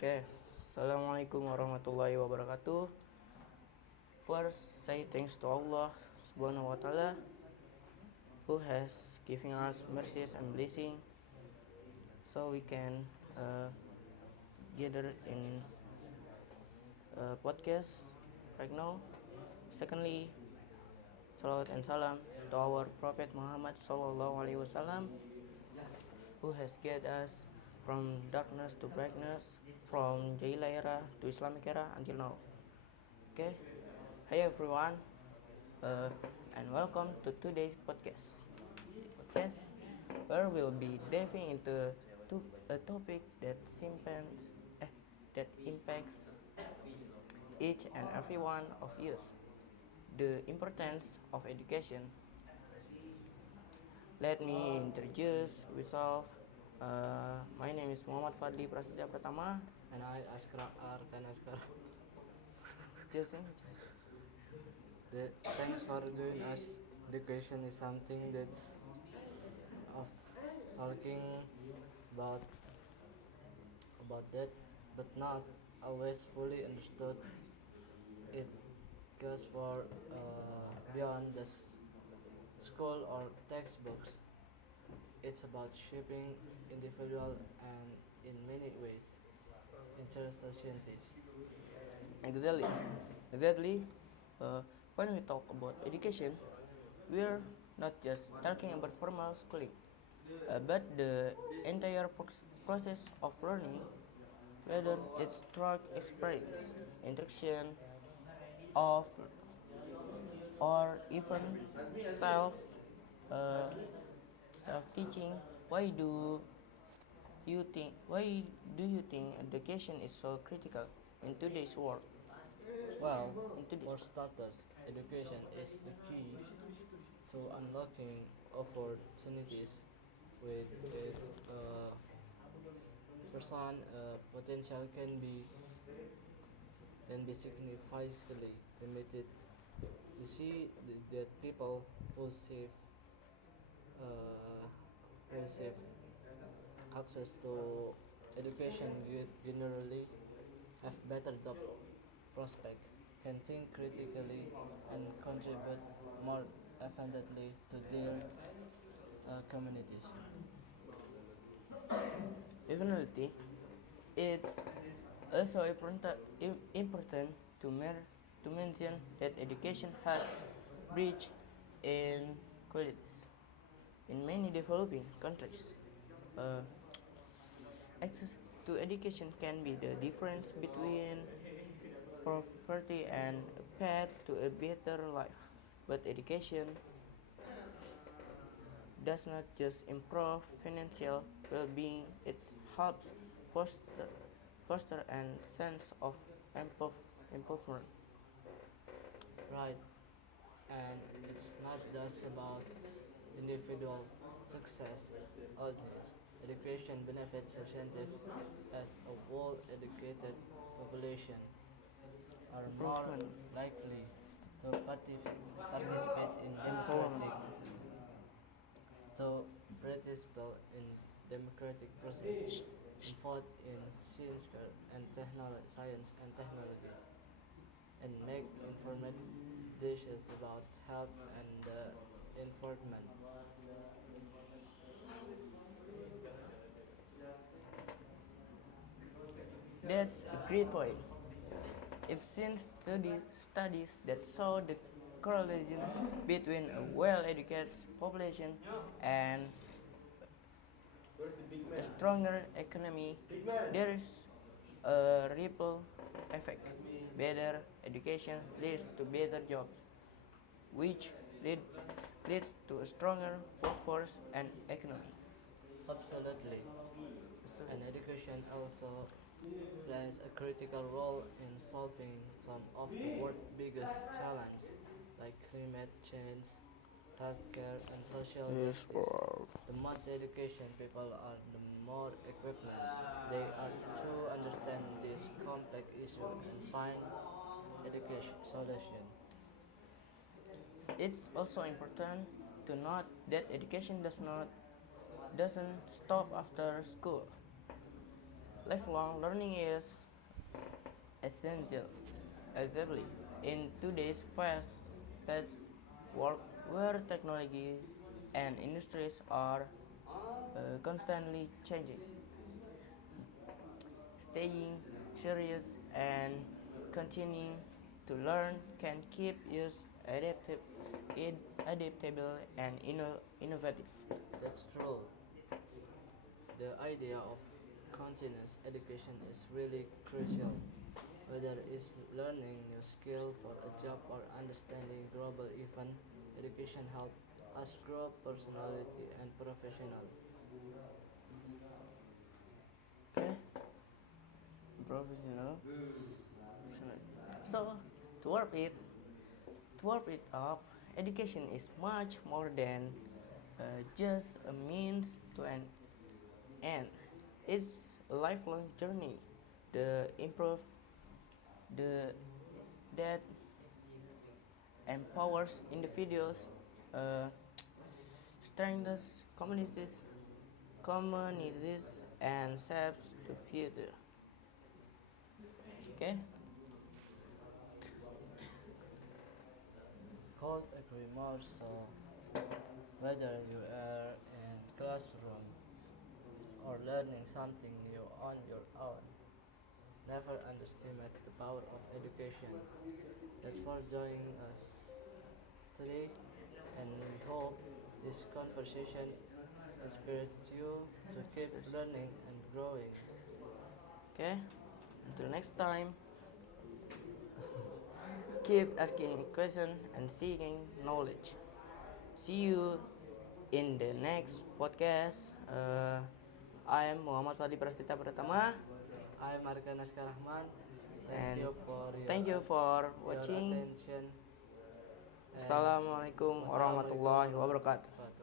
Okay, Assalamualaikum warahmatullahi wabarakatuh. First, say thanks to Allah Subhanahu wa Ta'ala who has given us mercies and blessing so we can gather in podcast right now. Secondly, salawat and salam to our Prophet Muhammad Sallallahu Alaihi Wasallam who has guided us from darkness to brightness, from Jahiliyah era to Islamic era until now. Okay, hey everyone, uh, and welcome to today's podcast. Where we'll be diving into a topic that impacts each and every one of us: the importance of education. Let me introduce myself. My name is Muhammad Fadli Prasetya Pratama. And I Arkan Askar. Just Thanks for doing us. Education is something that's of talking about that, but not always fully understood. It goes for beyond the school or textbooks. It's about shaping individual and in many ways intersections. exactly, exactly. When we talk about education, we're not just talking about formal schooling, but the entire process of learning, whether it's through experience, interaction, of or even self uh, self teaching. Why do you think education is so critical in today's world? Well, In today's for starters, education is the key to unlocking opportunities with it. Person potential can be significantly limited. You see that people who save uh, who save access to education generally have better job prospect, can think critically, and contribute more effectively to their communities. Definitely, it's also important to mention that education has reached inequalities in many developing countries. Uh, Access to education can be the difference between poverty and a path to a better life. But education does not just improve financial well-being, it helps foster, foster a sense of improvement. Right, and it's not just about individual success. Audience education benefits societies as a well-educated population are more Improvement. likely to participate in Empowerment. democratic process and vote in science and technology and make informed decisions about health and environment. That's a great point. It's seen studies that show the correlation between a well-educated population and a stronger economy. There is a ripple effect. Better education leads to better jobs, which lead, leads to a stronger workforce and economy. Absolutely. And education also plays a critical role in solving some of the world's biggest challenges like climate change, healthcare, and social Yes, justice. wow. The more education people are, the more equipped they are to understand this complex issue and find education solution. It's also important to note that education doesn't stop after school. Lifelong learning is essential, especially in today's fast-paced world where technology and industries are constantly changing. Staying serious and continuing to learn can keep us adaptable and innovative. That's true. The idea of continuous education is really crucial. Whether it's learning new skill for a job or understanding global event, education helps us grow personality and professional. Okay, professional. So to wrap it, up, education is much more than just a means to an end. It's a lifelong journey. The improve the that empowers individuals, uh, strengthens communities, and shapes the future. Okay. Could agree more so. Whether you are in classroom or learning something new on your own, never underestimate the power of education. Thanks for joining us today, and we hope this conversation inspires you to keep learning and growing. Okay. Until next time, keep asking questions and seeking knowledge. See you in the next podcast. I am Muhammad Fadli Prastita Pratama, I'm Arkanas Karahman. Thank and you for thank you for your watching. attention. And Assalamualaikum warahmatullahi wabarakatuh. wabarakatuh.